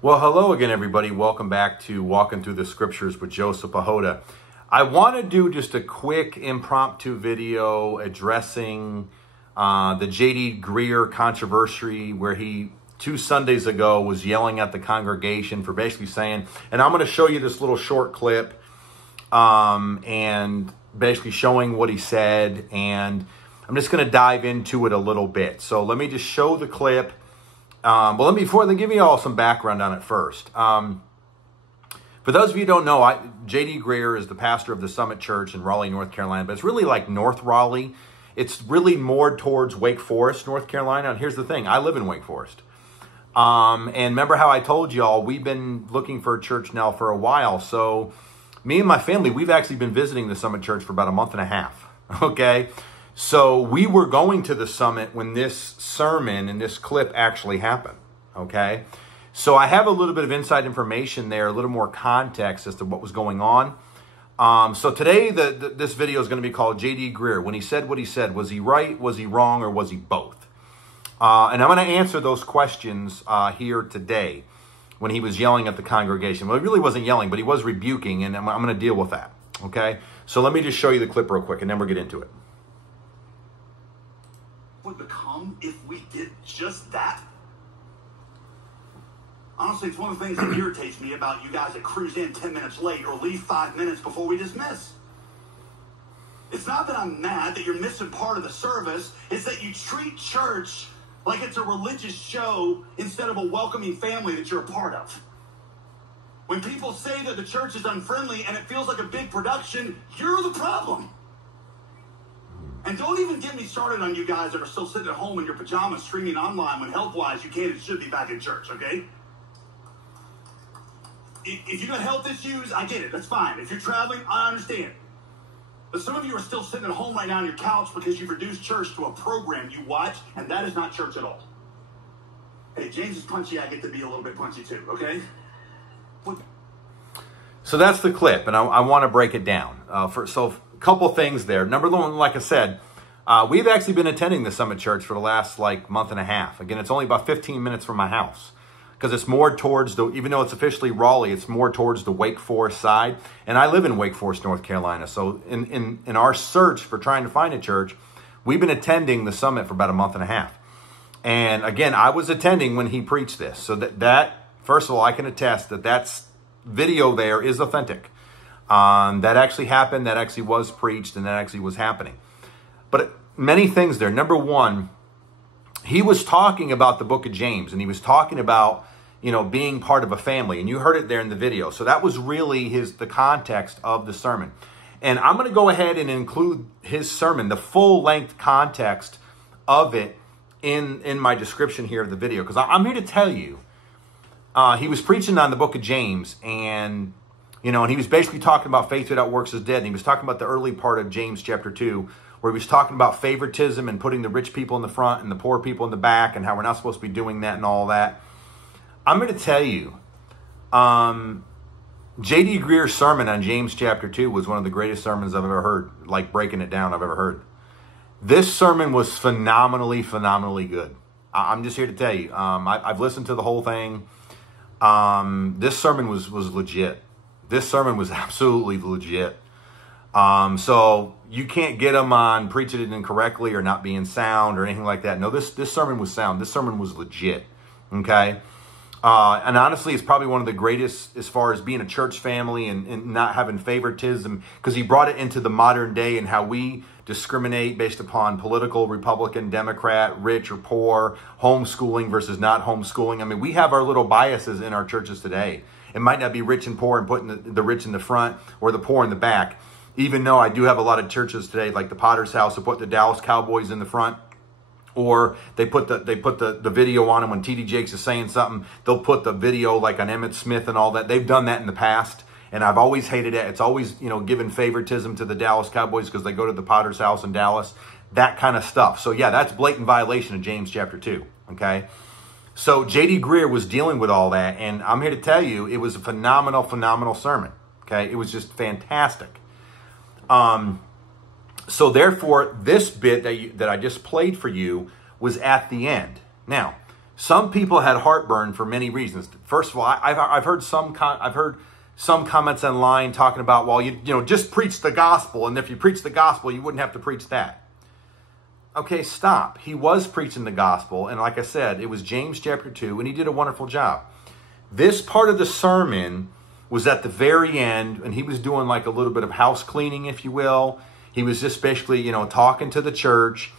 Well, hello again, everybody. Welcome back to Walking Through the Scriptures with Joseph Pahoda. I want to do just a quick impromptu video addressing the J.D. Greear controversy where he 2 Sundays ago was yelling at the congregation for basically saying, and I'm going to show you this little short clip and basically showing what he said, and I'm just going to dive into it a little bit. So let me just show the clip. Well, before they give you all some background on it first. For those of you who don't know, J.D. Greear is the pastor of the Summit Church in Raleigh, North Carolina, but it's really like North Raleigh. It's really more towards Wake Forest, North Carolina. And here's the thing, I live in Wake Forest. And remember how I told y'all, we've been looking for a church now for a while. So me and my family, we've actually been visiting the Summit Church for about a month and a half, okay? So we were going to the Summit when this sermon and this clip actually happened, okay? So I have a little bit of inside information there, a little more context as to what was going on. So today, this video is going to be called J.D. Greear. When he said what he said, was he right, was he wrong, or was he both? And I'm going to answer those questions here today when he was yelling at the congregation. Well, he really wasn't yelling, but he was rebuking, and I'm going to deal with that, okay? So let me just show you the clip real quick, and then we'll get into it. Would become if we did just that? Honestly, it's one of the things that irritates me about you guys that cruise in 10 minutes late or leave 5 minutes before we dismiss. It's not that I'm mad that you're missing part of the service. It's that you treat church like it's a religious show instead of a welcoming family that you're a part of. When people say that the church is unfriendly and it feels like a big production, you're the problem. And don't even get me started on you guys that are still sitting at home in your pajamas streaming online when health-wise you can and should be back in church, okay? If you got health issues, I get it. That's fine. If you're traveling, I understand. But some of you are still sitting at home right now on your couch because you've reduced church to a program you watch, and that is not church at all. Hey, James is punchy. I get to be a little bit punchy too, okay? So that's the clip, and I want to break it down. So a couple things there. Number one, like I said, we've actually been attending the Summit Church for the last month and a half. Again, it's only about 15 minutes from my house because it's more towards even though it's officially Raleigh, it's more towards the Wake Forest side. And I live in Wake Forest, North Carolina. So in our search for trying to find a church, we've been attending the Summit for about a month and a half. And again, I was attending when he preached this. So that first of all, I can attest that video there is authentic. That actually happened, that actually was preached, and that actually was happening. But many things there. Number one, he was talking about the book of James, and he was talking about, being part of a family, and you heard it there in the video. So that was really the context of the sermon. And I'm going to go ahead and include his sermon, the full-length context of it in my description here of the video, because I'm here to tell you, he was preaching on the book of James, and and he was basically talking about faith without works is dead. And he was talking about the early part of James chapter 2, where he was talking about favoritism and putting the rich people in the front and the poor people in the back, and how we're not supposed to be doing that and all that. I'm going to tell you, J.D. Greear's sermon on James chapter 2 was one of the greatest sermons I've ever heard, breaking it down, I've ever heard. This sermon was phenomenally good. I'm just here to tell you, I've listened to the whole thing. This sermon was legit. This sermon was absolutely legit. So you can't get him on preaching it incorrectly or not being sound or anything like that. No, this sermon was sound. This sermon was legit. Okay. And honestly, it's probably one of the greatest as far as being a church family and not having favoritism, because he brought it into the modern day and how we discriminate based upon political, Republican, Democrat, rich or poor, homeschooling versus not homeschooling. I mean, we have our little biases in our churches today. It might not be rich and poor and putting the rich in the front or the poor in the back. Even though I do have a lot of churches today, like the Potter's House, who put the Dallas Cowboys in the front, or they put the video on them when TD Jakes is saying something. They'll put the video like on Emmitt Smith and all that. They've done that in the past, and I've always hated it. It's always given favoritism to the Dallas Cowboys because they go to the Potter's House in Dallas, that kind of stuff. So yeah, that's blatant violation of James chapter 2. Okay. So J.D. Greear was dealing with all that, and I'm here to tell you it was a phenomenal sermon. Okay, it was just fantastic. So therefore, this bit that I just played for you was at the end. Now, Some people had heartburn for many reasons. First of all, I've heard some comments online talking about, well, you know, just preach the gospel, and if you preach the gospel, you wouldn't have to preach that. Okay, stop. He was preaching the gospel, and like I said, it was James chapter 2, and he did a wonderful job. This part of the sermon was at the very end, and he was doing like a little bit of house cleaning, if you will. He was just basically, you know, talking to the church,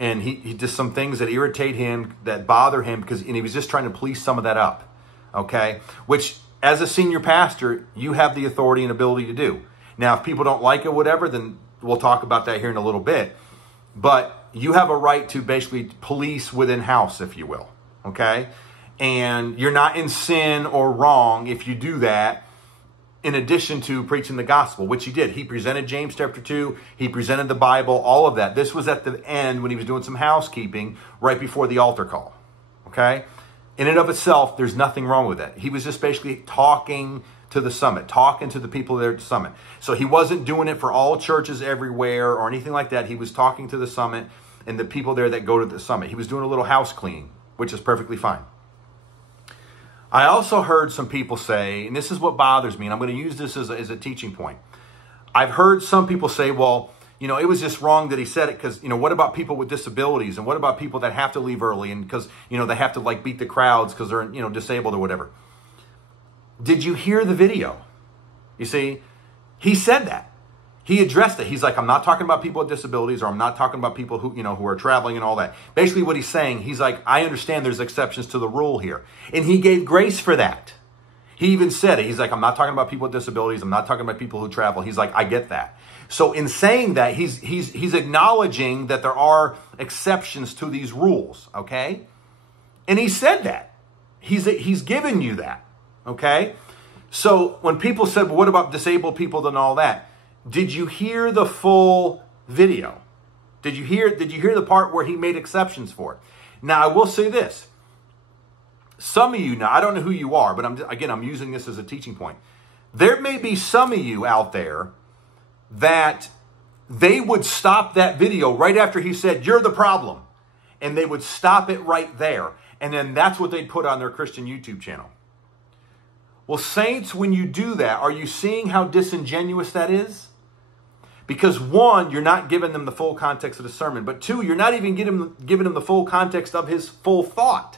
and he did some things that irritate him, that bother him, and he was just trying to police some of that up, okay? Which, as a senior pastor, you have the authority and ability to do. Now, if people don't like it, whatever, then we'll talk about that here in a little bit. But you have a right to basically police within house, if you will, okay? And you're not in sin or wrong if you do that, in addition to preaching the gospel, which he did. He presented James chapter 2. He presented the Bible, all of that. This was at the end when he was doing some housekeeping right before the altar call, okay? In and of itself, there's nothing wrong with that. He was just basically talking to the summit, talking to the people there at the summit. So he wasn't doing it for all churches everywhere or anything like that. He was talking to the summit and the people there that go to the summit. He was doing a little house cleaning, which is perfectly fine. I also heard some people say, and this is what bothers me, and I'm going to use this as a teaching point. I've heard some people say, well, you know, it was just wrong that he said it because, you know, what about people with disabilities? And what about people that have to leave early and because, you know, they have to like beat the crowds because they're, you know, disabled or whatever. Did you hear the video? You see, he said that. He addressed it. He's like, I'm not talking about people with disabilities, or I'm not talking about people who, you know, who are traveling and all that. Basically what he's saying, he's like, I understand there's exceptions to the rule here. And he gave grace for that. He even said it. He's like, I'm not talking about people with disabilities. I'm not talking about people who travel. He's like, I get that. So in saying that, he's acknowledging that there are exceptions to these rules, okay? And he said that. He's given you that, okay? So when people said, well, what about disabled people and all that? Did you hear the full video? Did you hear the part where he made exceptions for it? Now, I will say this. Some of you, now, I don't know who you are, but I'm using this as a teaching point. There may be some of you out there that they would stop that video right after he said, you're the problem. And they would stop it right there. And then that's what they'd put on their Christian YouTube channel. Well, saints, when you do that, are you seeing how disingenuous that is? Because one, you're not giving them the full context of the sermon. But two, you're not even giving them the full context of his full thought.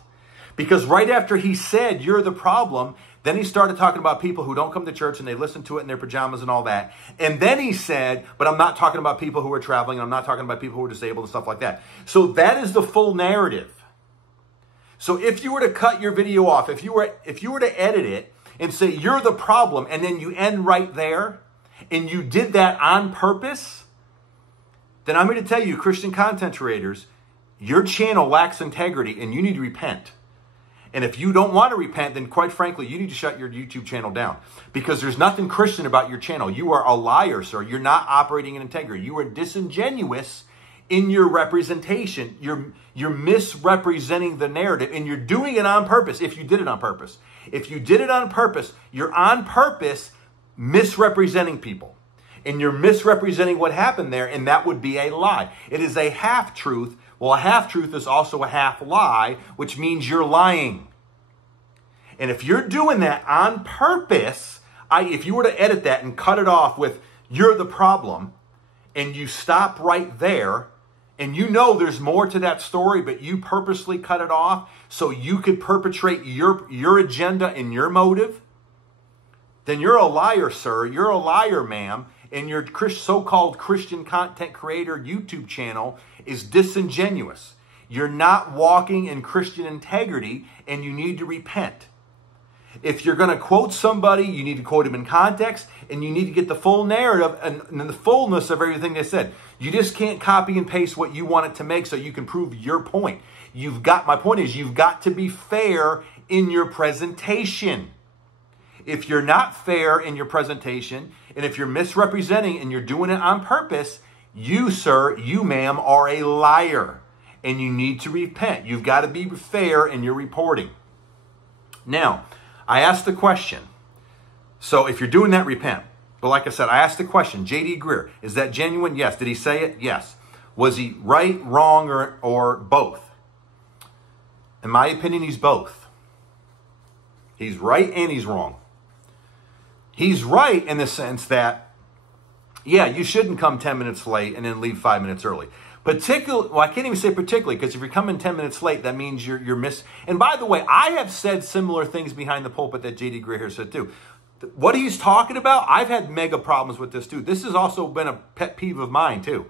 Because right after he said, you're the problem, then he started talking about people who don't come to church and they listen to it in their pajamas and all that. And then he said, but I'm not talking about people who are traveling. And I'm not talking about people who are disabled and stuff like that. So that is the full narrative. So if you were to cut your video off, if you were to edit it and say, you're the problem, and then you end right there, and you did that on purpose, then I'm going to tell you, Christian content creators, your channel lacks integrity and you need to repent. And if you don't want to repent, then quite frankly, you need to shut your YouTube channel down. Because there's nothing Christian about your channel. You are a liar, sir. You're not operating in integrity. You are disingenuous in your representation. You're misrepresenting the narrative, and you're doing it on purpose if you did it on purpose. If you did it on purpose, you're on purpose misrepresenting people. And you're misrepresenting what happened there, and that would be a lie. It is a half-truth. Well, a half-truth is also a half-lie, which means you're lying. And if you're doing that on purpose, if you were to edit that and cut it off with, you're the problem, and you stop right there, and you know there's more to that story, but you purposely cut it off so you could perpetrate your agenda and your motive, then you're a liar, sir. You're a liar, ma'am. And your so-called Christian content creator YouTube channel is disingenuous. You're not walking in Christian integrity, and you need to repent. If you're going to quote somebody, you need to quote him in context, and you need to get the full narrative and the fullness of everything they said. You just can't copy and paste what you want it to make so you can prove your point. My point is, you've got to be fair in your presentation. If you're not fair in your presentation, and if you're misrepresenting and you're doing it on purpose, you, sir, you, ma'am, are a liar, and you need to repent. You've got to be fair in your reporting. Now, I asked the question. So if you're doing that, repent. But like I said, I asked the question, J.D. Greear, is that genuine? Yes. Did he say it? Yes. Was he right, wrong, or both? In my opinion, he's both. He's right and he's wrong. He's right in the sense that, yeah, you shouldn't come 10 minutes late and then leave 5 minutes early. Well, I can't even say particularly, because if you're coming 10 minutes late, that means you're missing. And by the way, I have said similar things behind the pulpit that J.D. Greear said too. What he's talking about, I've had mega problems with this too. This has also been a pet peeve of mine too.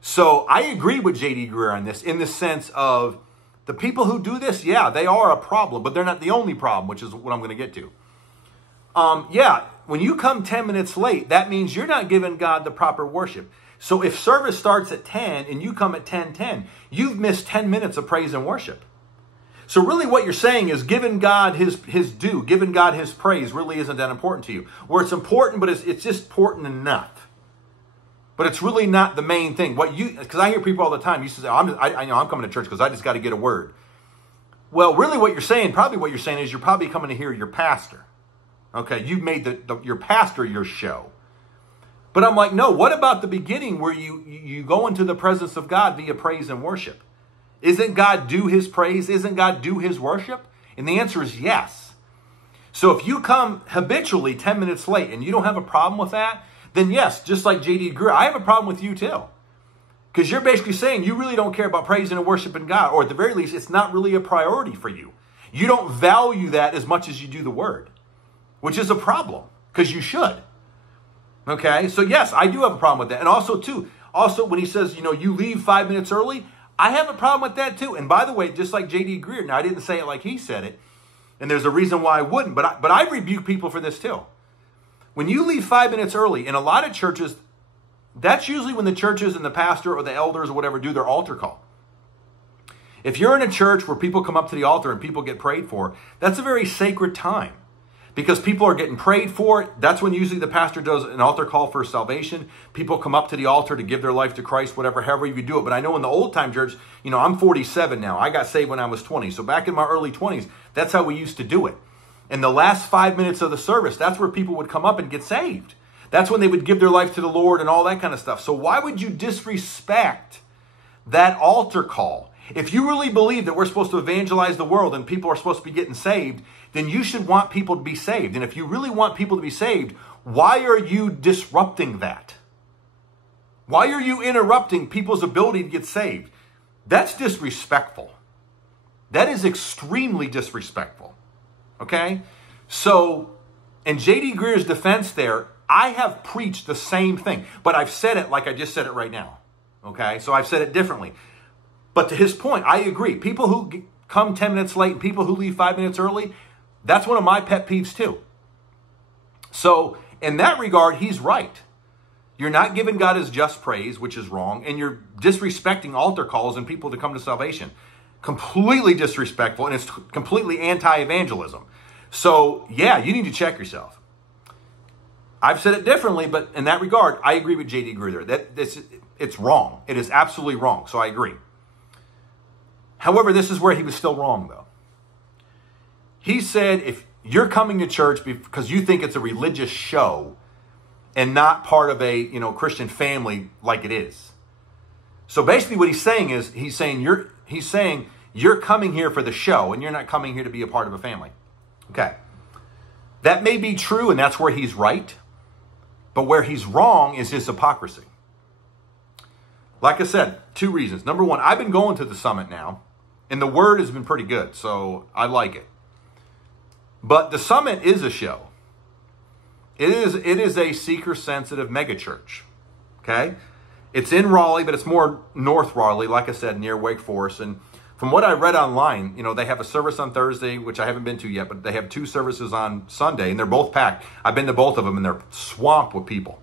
So I agree with J.D. Greear on this, in the sense of the people who do this, yeah, they are a problem, but they're not the only problem, which is what I'm going to get to. Yeah, when you come 10 minutes late, that means you're not giving God the proper worship. So if service starts at 10 and you come at 10:10, you've missed 10 minutes of praise and worship. So really what you're saying is giving God his due, giving God his praise really isn't that important to you. Or it's important, but it's just important enough. But it's really not the main thing. Because I hear people all the time, you say, I know I'm coming to church because I just got to get a word. Well, really what you're saying is you're probably coming to hear your pastor. Okay, you've made your pastor your show. But I'm like, no, what about the beginning where you go into the presence of God via praise and worship? Isn't God due his praise? Isn't God due his worship? And the answer is yes. So if you come habitually 10 minutes late and you don't have a problem with that, then yes, just like J.D. Greear, I have a problem with you too. Because you're basically saying you really don't care about praising and worshiping God, or at the very least, it's not really a priority for you. You don't value that as much as you do the word, which is a problem, because you should. Okay, so yes, I do have a problem with that. And also when he says, you leave 5 minutes early, I have a problem with that too. And by the way, just like J.D. Greear, now I didn't say it like he said it, and there's a reason why I wouldn't, but I rebuke people for this too. When you leave 5 minutes early, in a lot of churches, that's usually when the churches and the pastor or the elders or whatever do their altar call. If you're in a church where people come up to the altar and people get prayed for, that's a very sacred time. Because people are getting prayed for. That's when usually the pastor does an altar call for salvation. People come up to the altar to give their life to Christ, however you do it. But I know in the old time church, I'm 47 now. I got saved when I was 20. So back in my early 20s, that's how we used to do it. In the last 5 minutes of the service, that's where people would come up and get saved. That's when they would give their life to the Lord and all that kind of stuff. So why would you disrespect that altar call? If you really believe that we're supposed to evangelize the world and people are supposed to be getting saved, then you should want people to be saved. And if you really want people to be saved, why are you disrupting that? Why are you interrupting people's ability to get saved? That's disrespectful. That is extremely disrespectful. Okay? So, in J.D. Greear's defense there, I have preached the same thing, but I've said it like I just said it right now. Okay? So I've said it differently. But to his point, I agree. People who come 10 minutes late and people who leave 5 minutes early, that's one of my pet peeves too. So in that regard, he's right. You're not giving God his just praise, which is wrong, and you're disrespecting altar calls and people to come to salvation. Completely disrespectful, and it's completely anti-evangelism. So yeah, you need to check yourself. I've said it differently, but in that regard, I agree with J.D. Greear there. It's wrong. It is absolutely wrong, so I agree. However, this is where he was still wrong, though. He said if you're coming to church because you think it's a religious show and not part of a Christian family like it is. So basically what he's saying is he's saying you're coming here for the show and you're not coming here to be a part of a family. Okay. That may be true and that's where he's right. But where he's wrong is his hypocrisy. Like I said, 2 reasons. Number one, I've been going to the summit now. And the word has been pretty good, so I like it. But the summit is a show. It is a seeker-sensitive megachurch. Okay? It's in Raleigh, but it's more North Raleigh, like I said, near Wake Forest. And from what I read online, they have a service on Thursday, which I haven't been to yet, but they have 2 services on Sunday, and they're both packed. I've been to both of them, and they're swamped with people.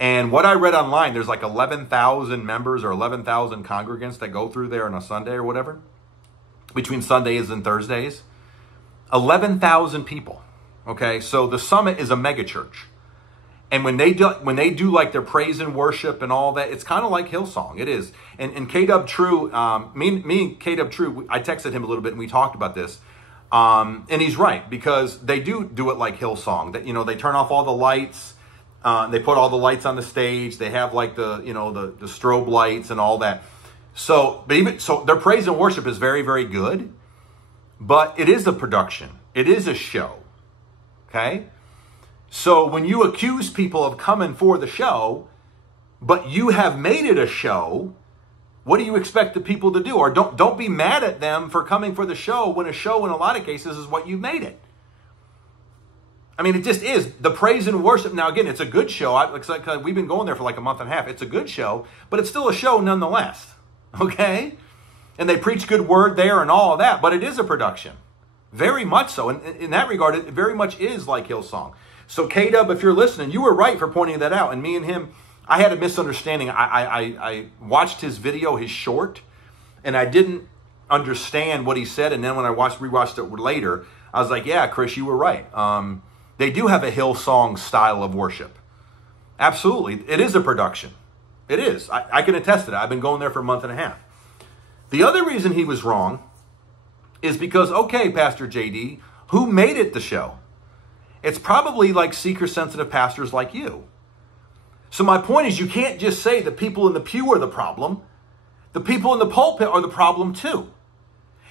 And what I read online, there's like 11,000 members or 11,000 congregants that go through there on a Sunday or whatever, between Sundays and Thursdays. 11,000 people. Okay, so the summit is a mega church. And when they do like their praise and worship and all that, it's kind of like Hillsong. It is. And K-Dub True, me and K-Dub True, I texted him a little bit and we talked about this. And he's right, because they do it like Hillsong. That they turn off all the lights. They put all the lights on the stage. They have like the strobe lights and all that. So their praise and worship is very, very good, but it is a production. It is a show. Okay? So when you accuse people of coming for the show, but you have made it a show, what do you expect the people to do? Or don't be mad at them for coming for the show when a show in a lot of cases is what you made it. I mean, it just is. The praise and worship, now again, it's a good show. We've been going there for like a month and a half. It's a good show, but it's still a show nonetheless. Okay? And they preach good word there and all of that, but it is a production. Very much so. And in that regard, it very much is like Hillsong. So K-Dub, if you're listening, you were right for pointing that out. And me and him, I had a misunderstanding. I watched his video, his short, and I didn't understand what he said. And then when I rewatched it later, I was like, yeah, Chris, you were right. They do have a Hillsong style of worship. Absolutely. It is a production. It is. I can attest to that. I've been going there for a month and a half. The other reason he was wrong is because, okay, Pastor JD, who made it the show? It's probably like seeker-sensitive pastors like you. So my point is, you can't just say the people in the pew are the problem. The people in the pulpit are the problem too.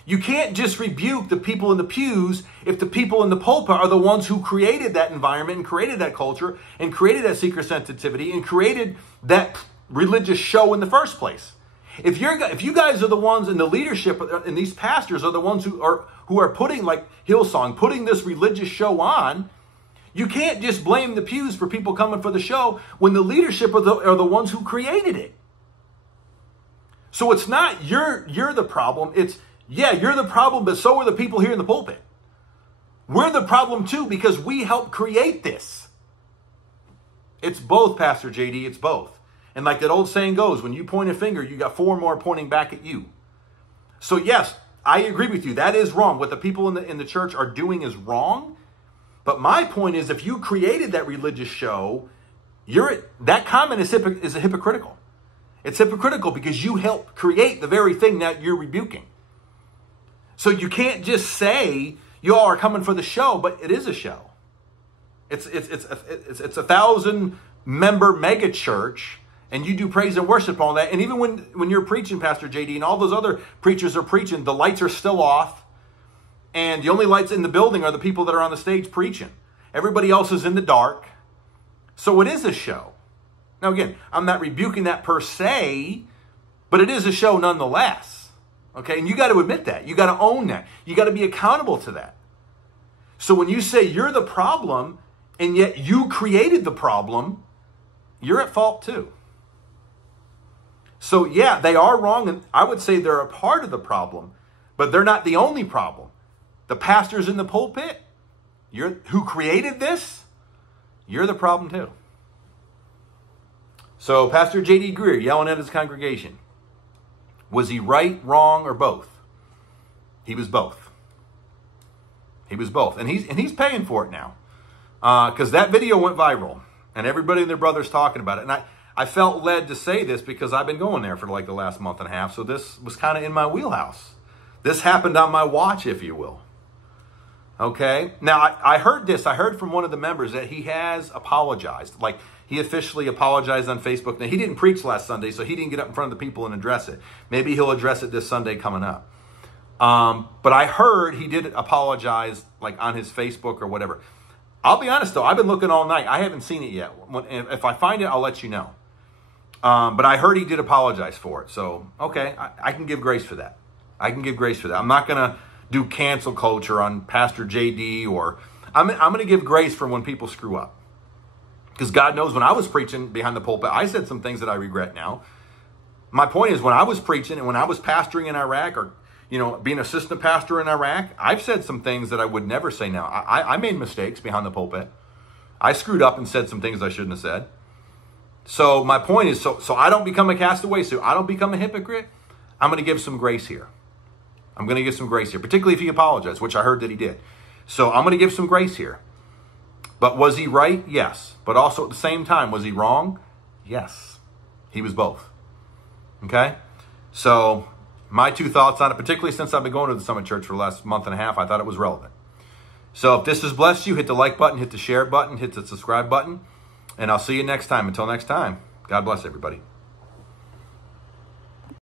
You can't just rebuke the people in the pews if the people in the pulpit are the ones who created that environment and created that culture and created that seeker sensitivity and created that religious show in the first place. If you guys are the ones in the leadership and these pastors are the ones who are putting, like Hillsong, putting this religious show on, you can't just blame the pews for people coming for the show when the leadership are the ones who created it. So it's not you're the problem. It's, yeah, you're the problem, but so are the people here in the pulpit. We're the problem too because we helped create this. It's both, Pastor JD. It's both. And like that old saying goes, when you point a finger, you got four more pointing back at you. So yes, I agree with you. That is wrong. What the people in the church are doing is wrong. But my point is, if you created that religious show, that comment is hypocritical. It's hypocritical because you helped create the very thing that you're rebuking. So you can't just say you all are coming for the show, but it is a show. It's a 1,000-member mega church, and you do praise and worship on that. And even when you're preaching, Pastor JD, and all those other preachers are preaching, the lights are still off, and the only lights in the building are the people that are on the stage preaching. Everybody else is in the dark. So it is a show. Now again, I'm not rebuking that per se, but it is a show nonetheless. Okay, and you got to admit that. You got to own that. You got to be accountable to that. So when you say you're the problem, and yet you created the problem, you're at fault too. So yeah, they are wrong, and I would say they're a part of the problem, but they're not the only problem. The pastors in the pulpit, who created this, you're the problem too. So Pastor J.D. Greear yelling at his congregation. Was he right, wrong, or both? He was both. He was both. And he's paying for it now. Because that video went viral. And everybody and their brother's talking about it. And I felt led to say this because I've been going there for like the last month and a half. So this was kind of in my wheelhouse. This happened on my watch, if you will. Okay? Now, I heard this. I heard from one of the members that he has apologized. Like, he officially apologized on Facebook. Now, he didn't preach last Sunday, so he didn't get up in front of the people and address it. Maybe he'll address it this Sunday coming up. But I heard he did apologize, like, on his Facebook or whatever. I'll be honest, though. I've been looking all night. I haven't seen it yet. If I find it, I'll let you know. But I heard he did apologize for it. So, okay, I can give grace for that. I can give grace for that. I'm not going to do cancel culture on Pastor JD, or I'm going to give grace for when people screw up. Because God knows when I was preaching behind the pulpit, I said some things that I regret now. My point is, when I was preaching and when I was pastoring in Iraq, or being assistant pastor in Iraq, I've said some things that I would never say now. I made mistakes behind the pulpit. I screwed up and said some things I shouldn't have said. So my point is, so I don't become a castaway, so I don't become a hypocrite. I'm going to give some grace here. I'm going to give some grace here, particularly if he apologized, which I heard that he did. So I'm going to give some grace here. But was he right? Yes. But also at the same time, was he wrong? Yes. He was both. Okay? So my two thoughts on it, particularly since I've been going to the Summit Church for the last month and a half, I thought it was relevant. So if this has blessed you, hit the like button, hit the share button, hit the subscribe button, and I'll see you next time. Until next time, God bless everybody.